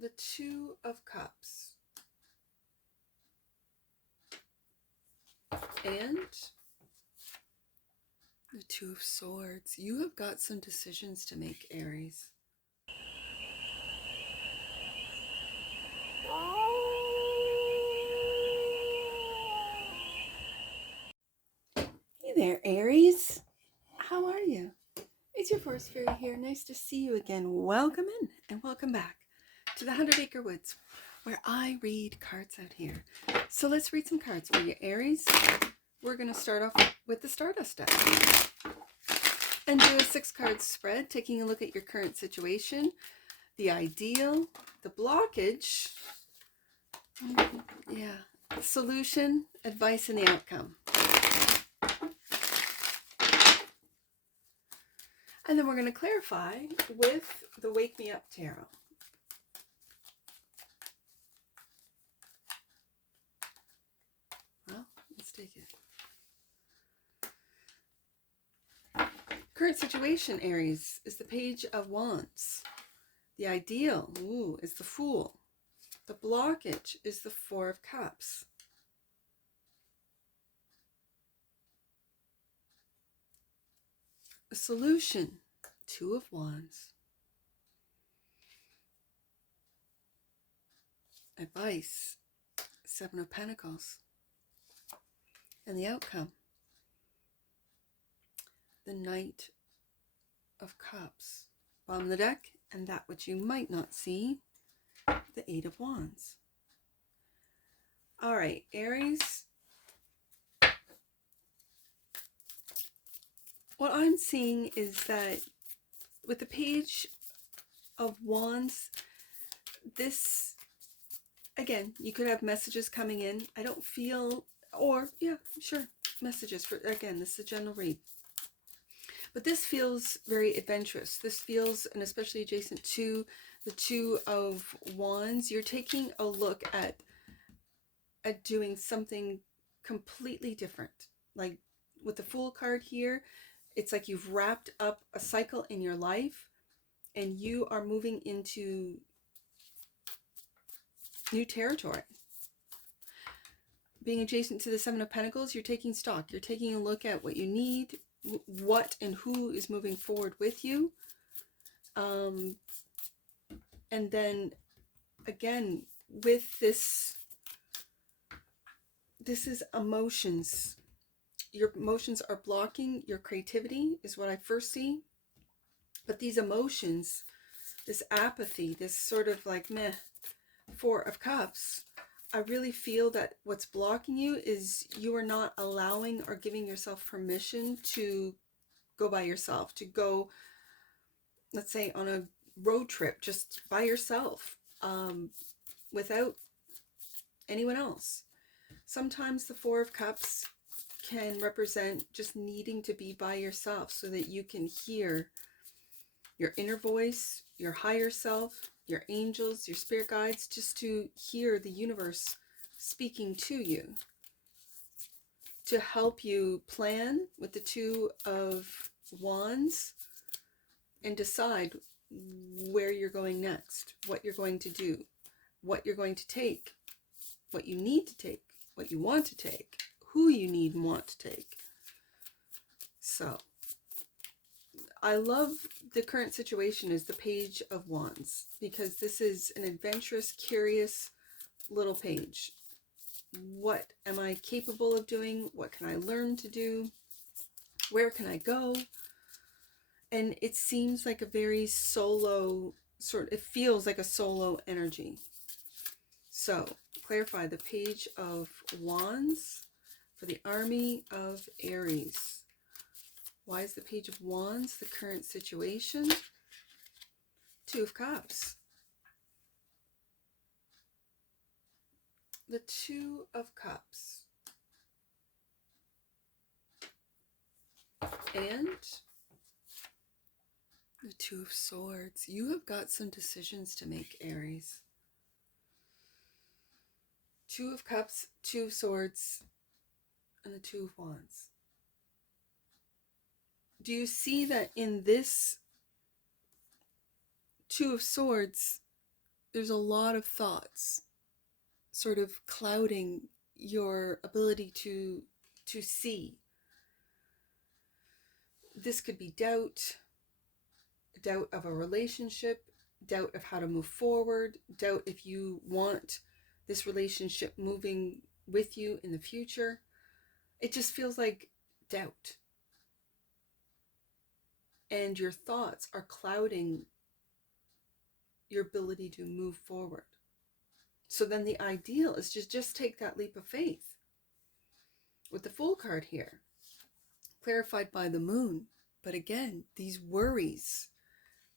the Two of Cups, and the Two of Swords. You have got some decisions to make, Aries. Hey there, Aries. How are you? It's your Forest Fairy here. Nice to see you again. Welcome in and welcome back to the 100 Acre Woods, where I read cards out here. So let's read some cards for you, Aries. We're going to start off with the Stardust deck and do a 6-card spread, taking a look at your current situation, the ideal, the blockage, the solution, advice, and the outcome. And then we're going to clarify with the Wake Me Up Tarot. Well, let's take it. Current situation, Aries, is the Page of Wands. The ideal, is the Fool. The blockage is the Four of Cups. The solution, Two of Wands. Advice, Seven of Pentacles. And the outcome, the Knight of Cups. Bottom of the deck, and that which you might not see, the Eight of Wands. All right, Aries. What I'm seeing is that with the Page of Wands, this, again, you could have messages coming in. I don't feel, or yeah, sure, messages for, again, this is a general read. But this feels very adventurous. This feels, and especially adjacent to the Two of Wands, you're taking a look at doing something completely different. Like with the Fool card here, it's like you've wrapped up a cycle in your life and you are moving into new territory. Being adjacent to the Seven of Pentacles, you're taking stock. You're taking a look at what you need, what and who is moving forward with you. And then again, with this is emotions. Your emotions are blocking your creativity is what I first see. But these emotions, this apathy, this sort of like meh, Four of Cups, I really feel that what's blocking you is you are not allowing or giving yourself permission to go by yourself, to go, let's say, on a road trip just by yourself, without anyone else. Sometimes the Four of Cups can represent just needing to be by yourself so that you can hear your inner voice, your higher self, your angels, your spirit guides, just to hear the universe speaking to you, to help you plan with the Two of Wands and decide where you're going next, what you're going to do, what you're going to take, what you need to take, what you want to take, who you need and want to take. So I love the current situation is the Page of Wands, because this is an adventurous, curious little page. What am I capable of doing? What can I learn to do? Where can I go? And it seems like a very solo it feels like a solo energy. So clarify the Page of Wands for the Army of Aries. Why is the Page of Wands the current situation? Two of Cups. The Two of Cups. And the Two of Swords. You have got some decisions to make, Aries. Two of Cups, Two of Swords, and the Two of Wands. Do you see that in this Two of Swords, there's a lot of thoughts sort of clouding your ability to see. This could be doubt of a relationship, doubt of how to move forward, doubt if you want this relationship moving with you in the future. It just feels like doubt. And your thoughts are clouding your ability to move forward. So then the ideal is to just take that leap of faith. With the Fool card here, clarified by the moon. But again, these worries,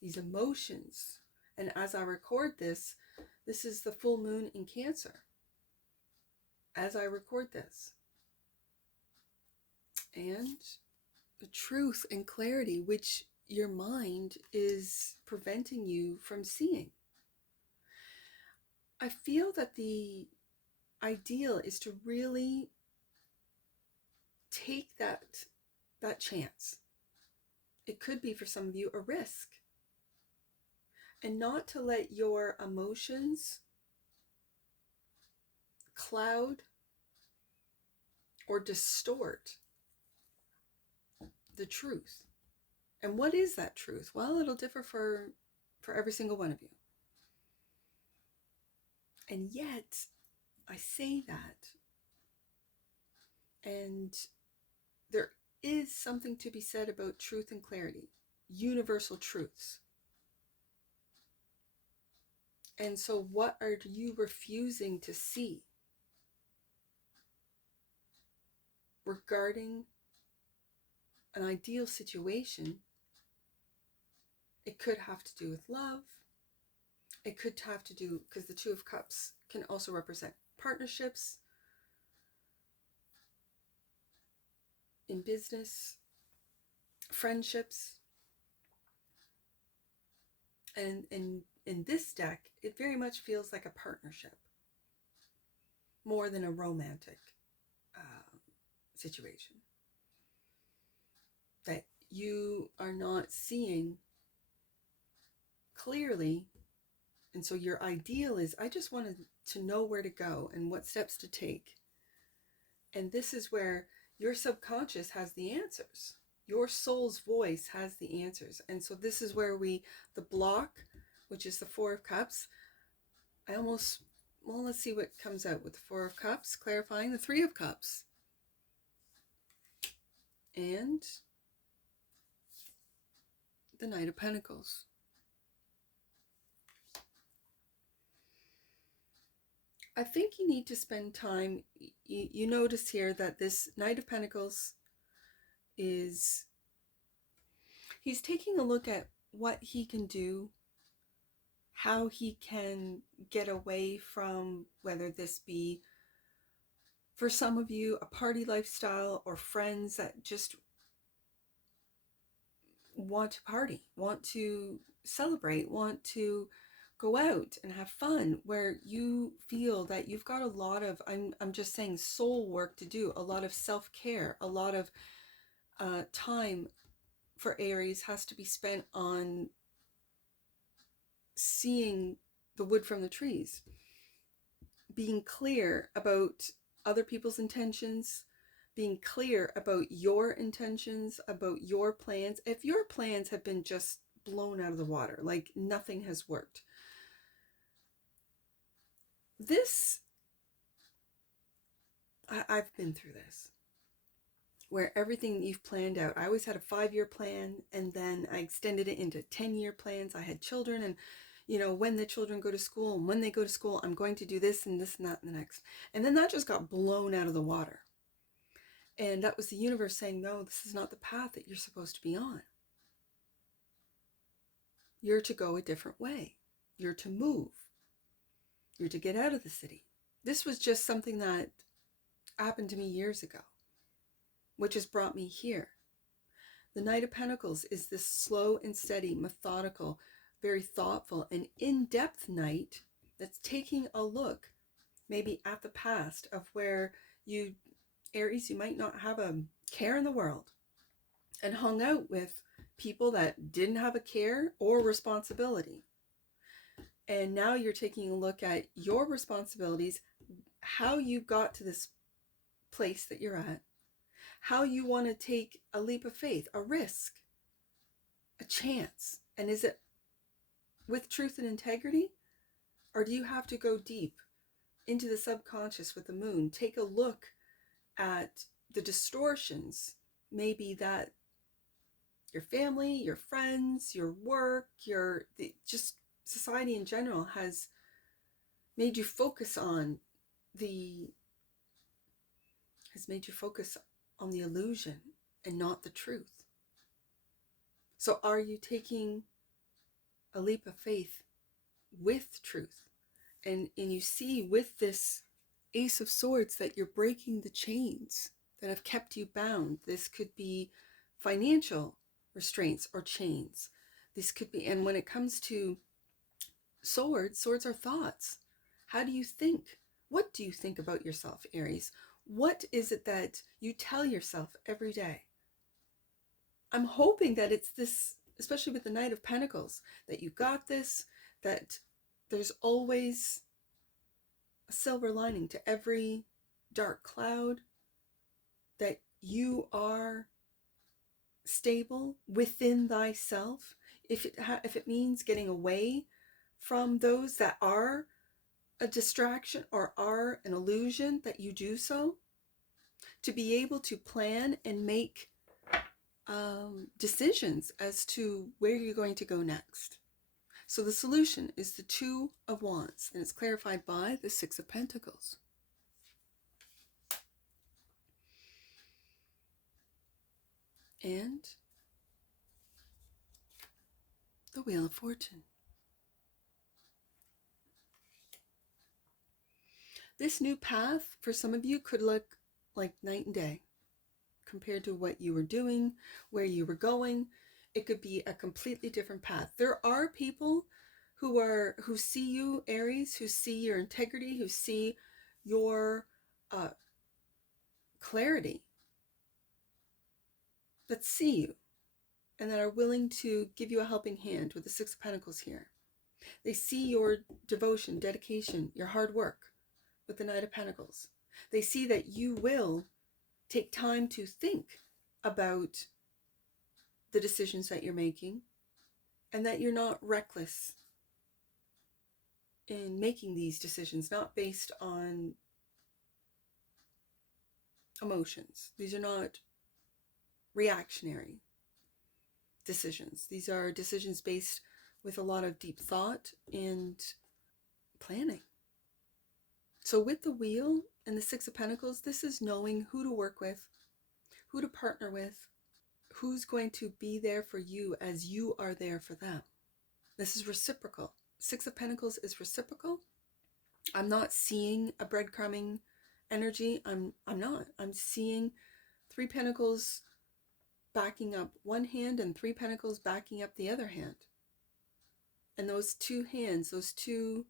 these emotions, and as I record this, this is the full moon in Cancer. As I record this. And the truth and clarity, which your mind is preventing you from seeing. I feel that the ideal is to really take that chance. It could be for some of you a risk. And not to let your emotions cloud or distort the truth. And what is that truth? Well, it'll differ for every single one of you. And yet, I say that, and there is something to be said about truth and clarity, universal truths. And so what are you refusing to see regarding an ideal situation? It could have to do with love. It could have to do, because the Two of Cups can also represent partnerships, in business, friendships. And in this deck, it very much feels like a partnership, more than a romantic situation. That you are not seeing clearly. And so your ideal is, I just wanted to know where to go and what steps to take. And this is where your subconscious has the answers. Your soul's voice has the answers. And so this is where the block, which is the Four of Cups, let's see what comes out with the Four of Cups, clarifying the Three of Cups. And the Knight of Pentacles. I think you need to spend time. You notice here that this Knight of Pentacles he's taking a look at what he can do, how he can get away from, whether this be for some of you a party lifestyle or friends that just want to party, want to celebrate, want to go out and have fun, where you feel that you've got a lot of, I'm just saying, soul work to do, a lot of self-care, a lot of time for Aries has to be spent on seeing the wood from the trees, being clear about other people's intentions, being clear about your intentions, about your plans. If your plans have been just blown out of the water, like nothing has worked, I've been through this, where everything you've planned out, I always had a 5-year plan, and then I extended it into 10-year plans. I had children, and when the children go to school, and when they go to school, I'm going to do this and this and that and the next. And then that just got blown out of the water. And that was the universe saying, no, this is not the path that you're supposed to be on. You're to go a different way. You're to move. You're to get out of the city. This was just something that happened to me years ago, which has brought me here. The Knight of Pentacles is this slow and steady, methodical, very thoughtful and in-depth knight that's taking a look maybe at the past of where you, Aries, you might not have a care in the world and hung out with people that didn't have a care or responsibility. And now you're taking a look at your responsibilities, how you got to this place that you're at, how you want to take a leap of faith, a risk, a chance. And is it with truth and integrity? Or do you have to go deep into the subconscious with the moon? Take a look at the distortions, maybe that your family, your friends, your work, just society in general has made you focus on the illusion and not the truth. So are you taking a leap of faith with truth? And you see with this Ace of Swords that you're breaking the chains that have kept you bound. This could be financial restraints or chains. This could be, and when it comes to swords are thoughts. How do you think? What do you think about yourself, Aries? What is it that you tell yourself every day? I'm hoping that it's this, especially with the Knight of Pentacles, that you got this, that there's always a silver lining to every dark cloud, that you are stable within thyself. If it means getting away from those that are a distraction or are an illusion, that you do so, to be able to plan and make decisions as to where you're going to go next. So the solution is the Two of Wands, and it's clarified by the Six of Pentacles. And the Wheel of Fortune. This new path for some of you could look like night and day compared to what you were doing, where you were going. It could be a completely different path. There are people who see you, Aries, who see your integrity, who see your clarity, that see you and that are willing to give you a helping hand with the Six of Pentacles here. They see your devotion, dedication, your hard work with the Knight of Pentacles. They see that you will take time to think about the decisions that you're making, and that you're not reckless in making these decisions, not based on emotions. These are not reactionary decisions. These are decisions based with a lot of deep thought and planning. So with the Wheel and the Six of Pentacles, this is knowing who to work with, who to partner with, who's going to be there for you as you are there for them. This is reciprocal. Six of Pentacles is reciprocal. I'm not seeing a breadcrumbing energy. I'm not. I'm seeing Three Pentacles backing up one hand and Three Pentacles backing up the other hand. And those two hands, those two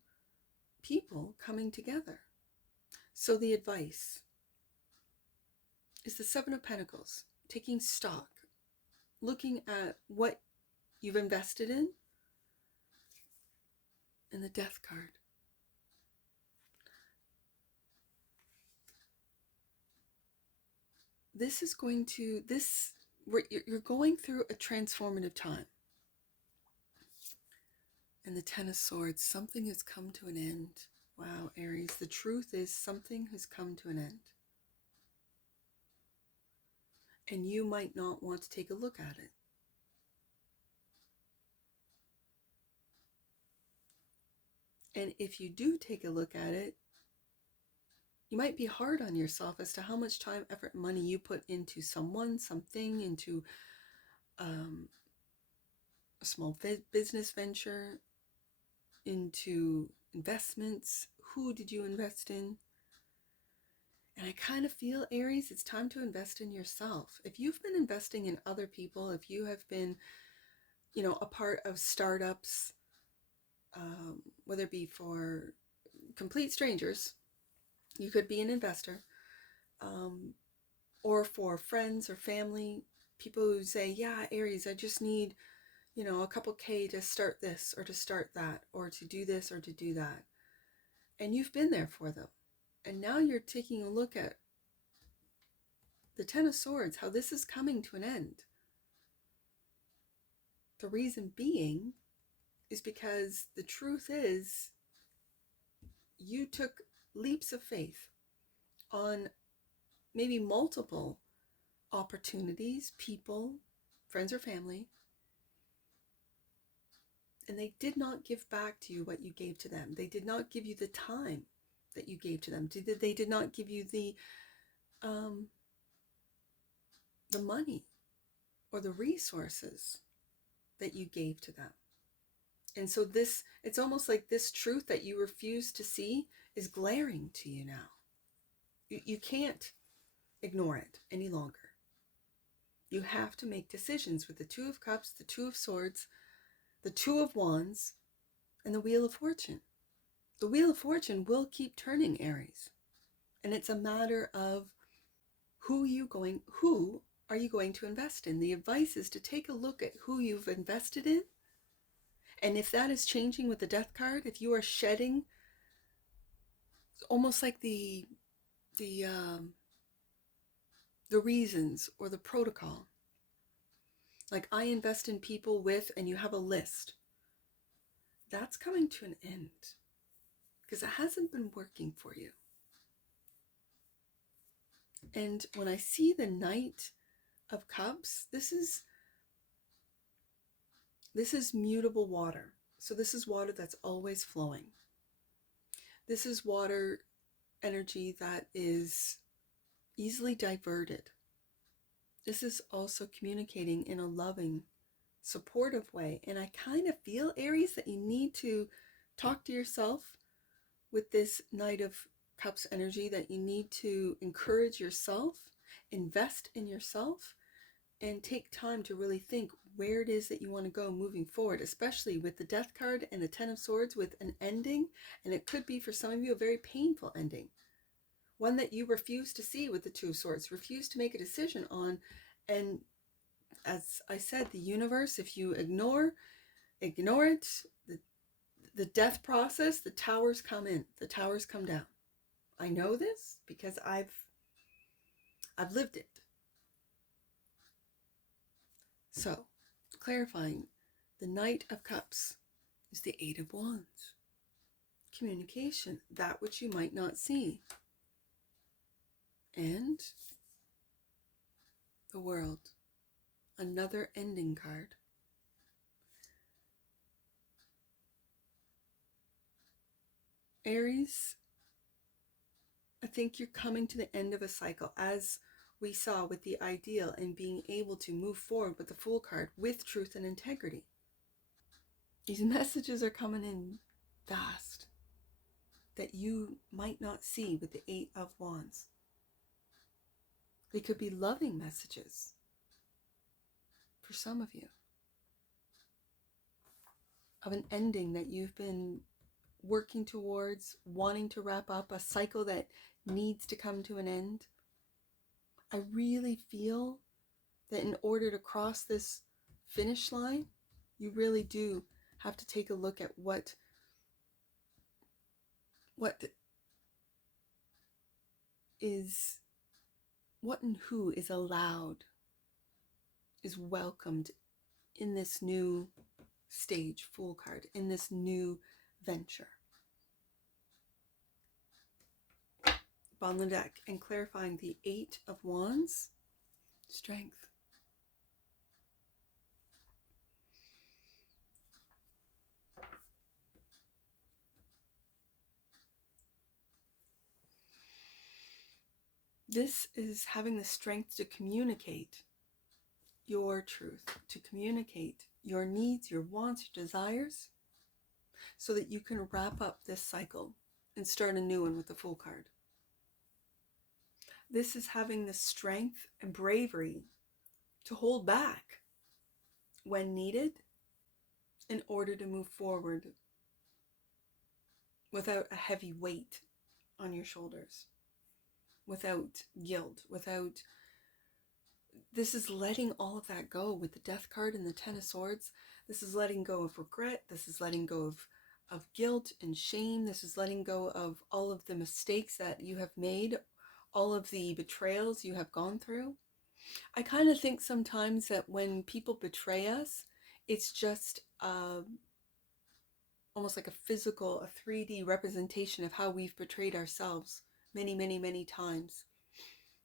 people coming together. So the advice is the Seven of Pentacles, taking stock, looking at what you've invested in, and the Death card. You're going through a transformative time. And the Ten of Swords, something has come to an end. Wow, Aries, the truth is something has come to an end. And you might not want to take a look at it. And if you do take a look at it, you might be hard on yourself as to how much time, effort, and money you put into someone, something, into a small business venture, into investments. Who did you invest in? And I kind of feel, Aries, it's time to invest in yourself. If you've been investing in other people, if you have been, a part of startups, whether it be for complete strangers, you could be an investor, or for friends or family, people who say, yeah, Aries, I just need you know, a couple K to start this or to start that or to do this or to do that. And you've been there for them. And now you're taking a look at the Ten of Swords, how this is coming to an end. The reason being is because the truth is you took leaps of faith on maybe multiple opportunities, people, friends or family, and they did not give back to you what you gave to them. They did not give you the time that you gave to them. They did not give you the money or the resources that you gave to them. And so this, it's almost like this truth that you refuse to see is glaring to you now. You can't ignore it any longer. You have to make decisions with the Two of Cups, the Two of Swords, the Two of Wands, and the Wheel of Fortune. The Wheel of Fortune will keep turning, Aries. And it's a matter of who are you going to invest in? The advice is to take a look at who you've invested in. And if that is changing with the Death card, if you are shedding, almost like the reasons or the protocol, like I invest in people with, and you have a list, that's coming to an end because it hasn't been working for you. And when I see the Knight of Cups, this is mutable water. So this is water that's always flowing. This is water energy that is easily diverted. This is also communicating in a loving, supportive way. And I kind of feel, Aries, that you need to talk to yourself with this Knight of Cups energy, that you need to encourage yourself, invest in yourself, and take time to really think where it is that you want to go moving forward, especially with the Death card and the Ten of Swords with an ending. And it could be for some of you a very painful ending, one that you refuse to see with the Two of Swords, refuse to make a decision on. And as I said, the universe, if you ignore it, the death process, the towers come in, the towers come down. I know this because I've lived it. So, clarifying, the Knight of Cups is the Eight of Wands. Communication, that which you might not see. And the World, another ending card. Aries, I think you're coming to the end of a cycle, as we saw with the ideal and being able to move forward with the Fool card with truth and integrity. These messages are coming in fast that you might not see with the Eight of Wands. They could be loving messages for some of you, of an ending that you've been working towards, wanting to wrap up, a cycle that needs to come to an end. I really feel that in order to cross this finish line, you really do have to take a look at what and who is allowed, is welcomed in this new stage, Fool card, in this new venture. Bottom of the deck, and clarifying the Eight of Wands, strength. This is having the strength to communicate your truth, to communicate your needs, your wants, your desires, so that you can wrap up this cycle and start a new one with the Fool card. This is having the strength and bravery to hold back when needed in order to move forward without a heavy weight on your shoulders, without guilt, this is letting all of that go with the Death card and the Ten of Swords. This is letting go of regret. This is letting go of guilt and shame. This is letting go of all of the mistakes that you have made, all of the betrayals you have gone through. I kind of think sometimes that when people betray us, it's just almost like a physical, a 3D representation of how we've betrayed ourselves many, many, many times.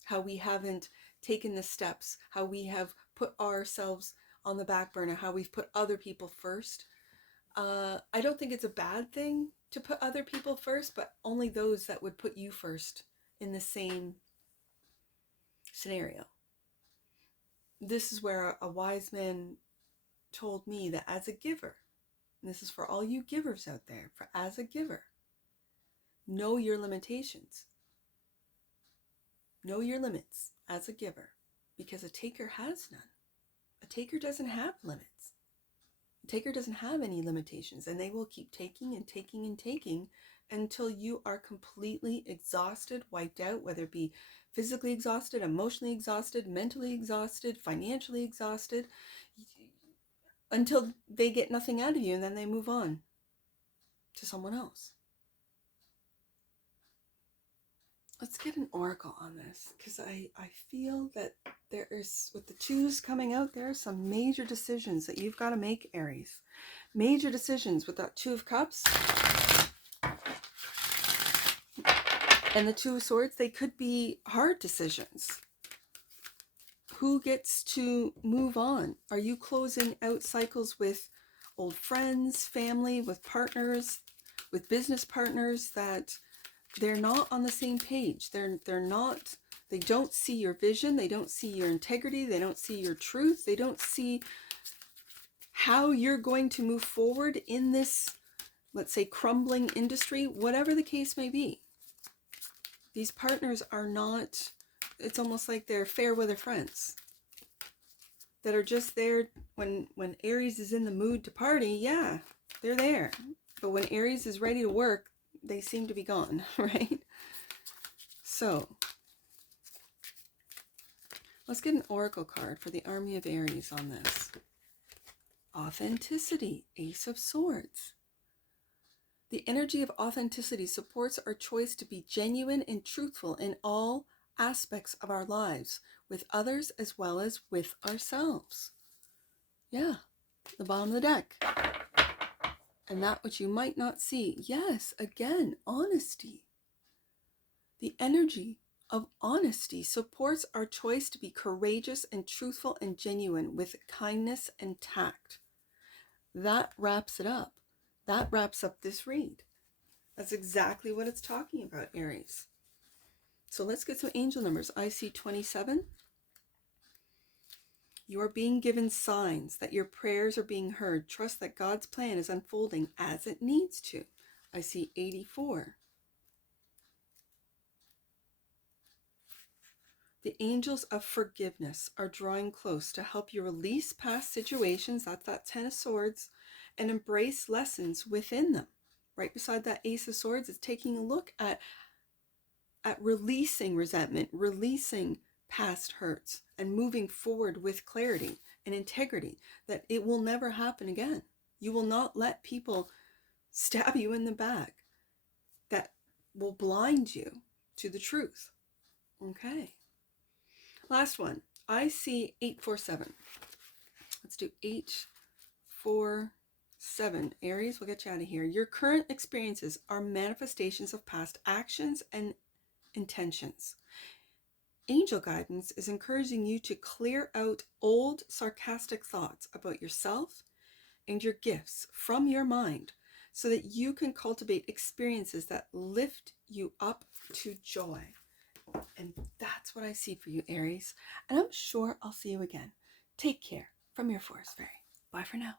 How we haven't taken the steps, how we have put ourselves on the back burner, how we've put other people first. I don't think it's a bad thing to put other people first, but only those that would put you first in the same scenario. This is where a wise man told me that as a giver, and this is for all you givers out there, for as a giver, know your limitations. Know your limits as a giver, because a taker has none. A taker doesn't have limits. A taker doesn't have any limitations, and they will keep taking and taking and taking until you are completely exhausted, wiped out, whether it be physically exhausted, emotionally exhausted, mentally exhausted, financially exhausted, until they get nothing out of you, and then they move on to someone else. Let's get an oracle on this, because I feel that there is, with the twos coming out, there are some major decisions that you've got to make, Aries. Major decisions with that Two of Cups and the Two of Swords. They could be hard decisions. Who gets to move on? Are you closing out cycles with old friends, family, with partners, with business partners that they're not on the same page? They don't see your vision, they don't see your integrity, they don't see your truth, they don't see how you're going to move forward in this, let's say, crumbling industry, whatever the case may be. These partners are not, it's almost like they're fair weather friends that are just there when Aries is in the mood to party. Yeah, they're there. But when Aries is ready to work, they seem to be gone, right? So let's get an oracle card for the Army of Aries on this. Authenticity, Ace of Swords. The energy of authenticity supports our choice to be genuine and truthful in all aspects of our lives, with others as well as with ourselves. Yeah, the bottom of the deck. And that which you might not see. Yes, again, honesty. The energy of honesty supports our choice to be courageous and truthful and genuine with kindness and tact. That wraps it up. That wraps up this read. That's exactly what it's talking about, Aries. So let's get some angel numbers. I see 27. You are being given signs that your prayers are being heard. Trust that God's plan is unfolding as it needs to. I see 84. The angels of forgiveness are drawing close to help you release past situations, that's that 10 of Swords, and embrace lessons within them. Right beside that Ace of Swords is taking a look at releasing resentment, releasing past hurts, and moving forward with clarity and integrity, that it will never happen again. You will not let people stab you in the back that will blind you to the truth. Okay. Last one. I see 847. Let's do 847. Aries, we'll get you out of here. Your current experiences are manifestations of past actions and intentions. Angel guidance is encouraging you to clear out old sarcastic thoughts about yourself and your gifts from your mind so that you can cultivate experiences that lift you up to joy. And that's what I see for you, Aries. And I'm sure I'll see you again. Take care from your Forest Fairy. Bye for now.